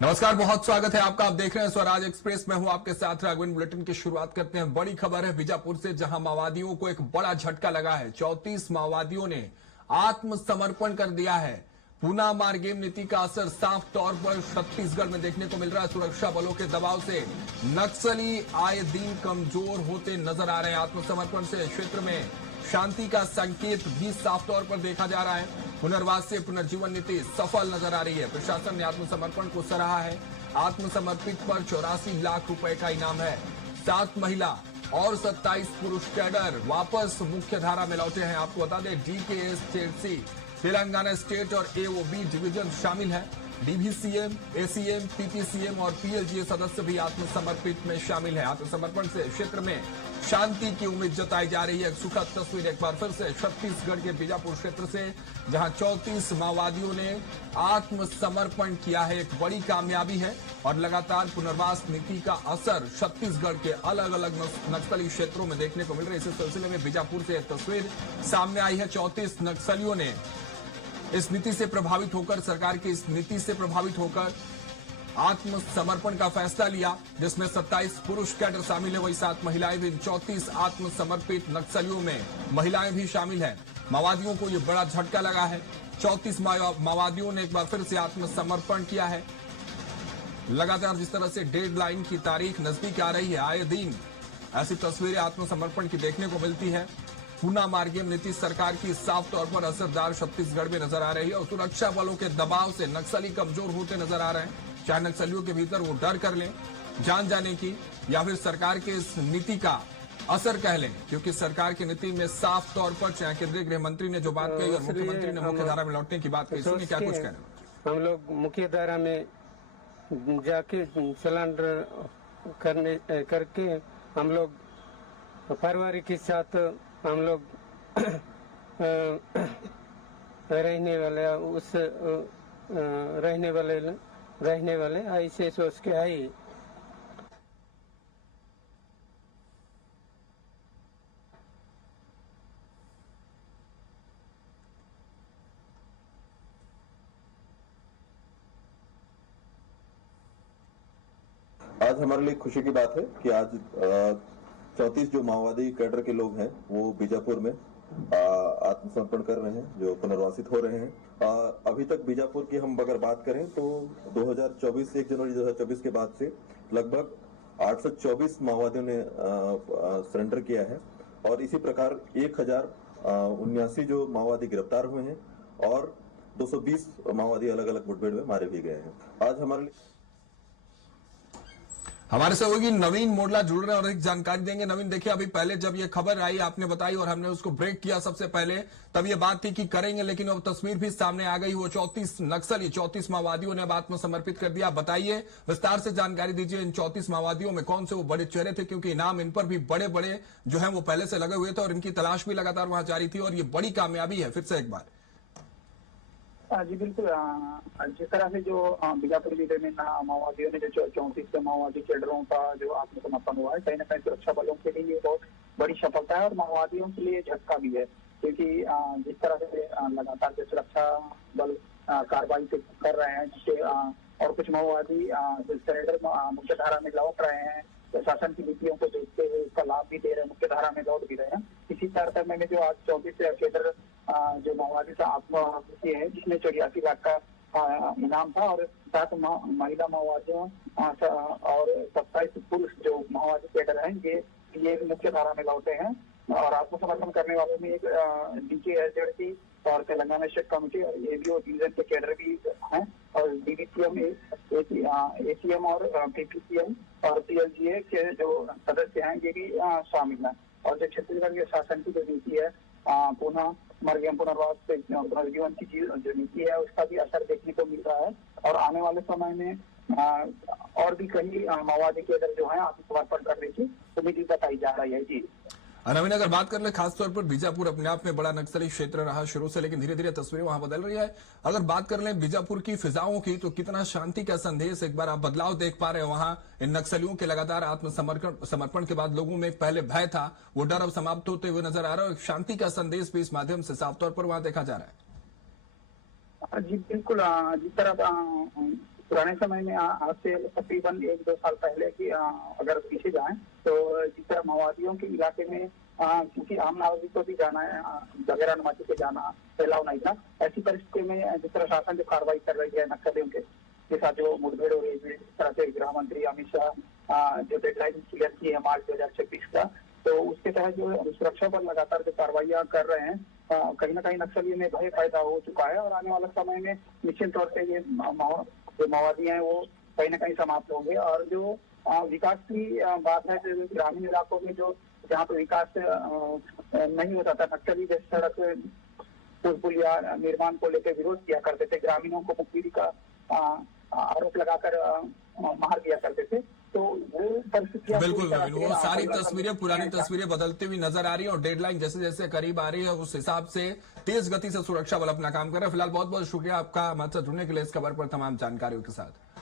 नमस्कार, बहुत स्वागत है आपका। आप देख रहे हैं स्वराज एक्सप्रेस। मैं हूं आपके साथ राघवेंद्र। बुलेटिन की शुरुआत करते हैं। बड़ी खबर है बीजापुर से, जहां माओवादियों को एक बड़ा झटका लगा है। 34 माओवादियों ने आत्मसमर्पण कर दिया है। पूना मार गेम नीति का असर साफ तौर पर छत्तीसगढ़ में देखने को मिल रहा है। सुरक्षा बलों के दबाव से नक्सली आए दिन कमजोर होते नजर आ रहे हैं। आत्मसमर्पण से क्षेत्र में शांति का संकेत भी साफ तौर पर देखा जा रहा है। पुनर्वास से पुनर्जीवन नीति सफल नजर आ रही है। प्रशासन ने आत्मसमर्पण को सराहा है। आत्मसमर्पित पर 84 लाख रुपए का इनाम है। 7 महिला और 27 पुरुष कैडर वापस मुख्य धारा में लौटे हैं। आपको बता दें, डीकेएस स्टेट सी, तेलंगाना स्टेट और एओबी डिवीजन शामिल है। डीवीसीएम, एसीएम, पीपीसीएम और पीएलजीए सदस्य भी आत्मसमर्पित में शामिल है। आत्मसमर्पण से क्षेत्र में शांति की उम्मीद जताई जा रही है। एक सुखद तस्वीर एक बार फिर से छत्तीसगढ़ के बीजापुर क्षेत्र से, जहां 34 माओवादियों ने आत्मसमर्पण किया है। एक बड़ी कामयाबी है और लगातार पुनर्वास नीति का असर छत्तीसगढ़ के अलग अलग नक्सली क्षेत्रों में देखने को मिल रहा है। इसी सिलसिले में बीजापुर से एक तस्वीर सामने आई है। 34 नक्सलियों ने इस नीति से प्रभावित होकर, सरकार की इस नीति से प्रभावित होकर आत्मसमर्पण का फैसला लिया, जिसमें 27 पुरुष कैडर शामिल है, वही 7 महिलाएं भी। 34 आत्मसमर्पित नक्सलियों में महिलाएं भी शामिल हैं। माओवादियों को यह बड़ा झटका लगा है। 34 माओवादियों ने एक बार फिर से आत्मसमर्पण किया है। लगातार जिस तरह से डेडलाइन की तारीख नजदीक आ रही है, आए दिन ऐसी तस्वीरें आत्मसमर्पण की देखने को मिलती है। पूना मार्गेम नीति सरकार की साफ तौर पर असरदार छत्तीसगढ़ में नजर आ रही है और सुरक्षा बलों के दबाव से नक्सली कमजोर होते नजर आ रहे हैं। चाहे नक्सलियों के भीतर वो डर कर लें जान जाने की, या फिर सरकार के इस नीति का असर कह लें, क्योंकि सरकार की नीति में साफ तौर पर चाहे केंद्रीय गृह मंत्री ने जो बात कही और मुख्यमंत्री ने मुख्य धारा में लौटने की बात कही, सुनिए क्या कुछ कहना। हम लोग मुख्य धारा में जाके सिलेंडर करके हम लोग फरवरी के साथ हम लोग रहने वाले ऐसे सोच के आई। आज हमारे लिए खुशी की बात है कि आज 34 जो माओवादी कैडर के लोग हैं वो बीजापुर में आत्मसमर्पण कर रहे हैं, जो पुनर्वासित हो रहे हैं। अभी तक बीजापुर की हम अगर बात करें तो 2024 1 जनवरी 2024 के बाद से लगभग 824 माओवादियों ने सरेंडर किया है और इसी प्रकार 1079 जो माओवादी गिरफ्तार हुए हैं और 220 माओवादी अलग अलग मुठभेड़ में मारे भी गए हैं। आज हमारे सहयोगी नवीन मोडला जुड़ रहे हैं और एक जानकारी देंगे। नवीन, देखिए, अभी पहले जब ये खबर आई आपने बताई और हमने उसको ब्रेक किया सबसे पहले, तब ये बात थी कि करेंगे, लेकिन अब तस्वीर भी सामने आ गई। वो 34 नक्सली, 34 माओवादियों ने अब आत्मसमर्पित कर दिया। बताइए, विस्तार से जानकारी दीजिए। इन 34 माओवादियों में कौन से वो बड़े चेहरे थे, क्योंकि इनाम इन पर भी बड़े बड़े जो है वो पहले से लगे हुए थे और इनकी तलाश भी लगातार वहां जारी थी और ये बड़ी कामयाबी है। फिर से एक बार। जी बिल्कुल। जिस तरह से जो बीजापुर जिले में माओवादियों ने जो 34 माओवादी कैडरों का जो आत्मसमर्पण हुआ है, कहीं ना कहीं सुरक्षा बलों के लिए ये बहुत बड़ी सफलता है और माओवादियों के लिए झटका भी है, क्योंकि जिस तरह से लगातार जो सुरक्षा बल कार्रवाई कर रहे हैं, जिससे और कुछ माओवादी सरेंडर मुख्य धारा में लौट रहे हैं, प्रशासन की नीतियों को देखते हुए इसका लाभ भी दे रहे हैं, मुख्य धारा में लौट भी रहे हैं। इसी तारतम्य में जो आज 24 कैडर जो माओवादी का आत्महत्या है, जिसमें 84 लाख का इनाम था और 7 महिला माओवादियों और 27 पुरुष जो माओवादी कैडर हैं, ये मुख्य धारा में लौटे हैं। और आत्मसमर्पण करने वालों में एक डीकेएसजेड और तेलंगाना स्टेट कमेटी और एबीओ डिवीजन के कैडर भी हैं और डीवीसीएम, एसीएम और पीपीसीएम और पीएलजीए के जो सदस्य हैं, ये भी शामिल हैं। और जो छत्तीसगढ़ के शासन की जो नीति है, पुनः मार्गेम पुनर्वास से पुनर्जीवन की जो नीति है, उसका भी असर देखने को मिल रहा है और आने वाले समय में और भी कई माओवादी कैडर जो है आत्मसमर्पण करने की उम्मीद बताई जा रही है। जी नवीन, अगर बात कर ले, खासतौर पर बीजापुर अपने आप में बड़ा नक्सली क्षेत्र रहा शुरू से, लेकिन धीरे धीरे तस्वीरें वहां बदल रही है। अगर बात कर लें बीजापुर की फिजाओं की, तो कितना शांति का संदेश एक बार आप बदलाव देख पा रहे हैं वहां। इन नक्सलियों के लगातार आत्मसमर्पण के बाद लोगों में पहले भय था, वो डर अब समाप्त होते हुए नजर आ रहा है और शांति का संदेश भी इस माध्यम से साफ तौर पर वहां देखा जा रहा है। जी बिल्कुल। जिस तरह पुराने समय में आज से तकरीबन 1-2 साल पहले की अगर पीछे जाएं तो जिस तरह माओवादियों के इलाके में क्योंकि आम नागरिक को भी जाना है, वगैरह नुमाती से जाना फैलाव नहीं था। ऐसी परिस्थिति में जिस तरह शासन जो कार्रवाई कर रही है नक्सलियों के साथ जो मुठभेड़ हो रही है, जिस तरह से गृह मंत्री अमित शाह जो डेडलाइन क्लियर की है मार्च 2026 का, तो उसके तहत जो सुरक्षा बल लगातार जो कार्रवाइयां कर रहे हैं, कहीं ना कहीं नक्सलियों में भय पैदा हो चुका है और आने वाले समय में निश्चित तौर से ये जो माओवादी हैं वो कहीं ना कहीं समाप्त होंगे। और जो विकास की बात है, जो ग्रामीण इलाकों में जो जहाँ पर विकास नहीं होता था, नक्सली जैसे सड़क पुलिया निर्माण को लेकर विरोध किया करते थे, ग्रामीणों को मुखबिरी का आरोप लगाकर मार दिया करते थे, तो वो परिस्थितियां बिल्कुल वो सारी तस्वीरें, पुरानी तस्वीरें बदलती हुई नजर आ रही है और डेडलाइन जैसे जैसे करीब आ रही है उस हिसाब से तेज गति से सुरक्षा बल अपना काम कर रहा है। फिलहाल बहुत बहुत शुक्रिया आपका हमारे साथ जुड़ने के लिए, इस खबर पर तमाम जानकारियों के साथ।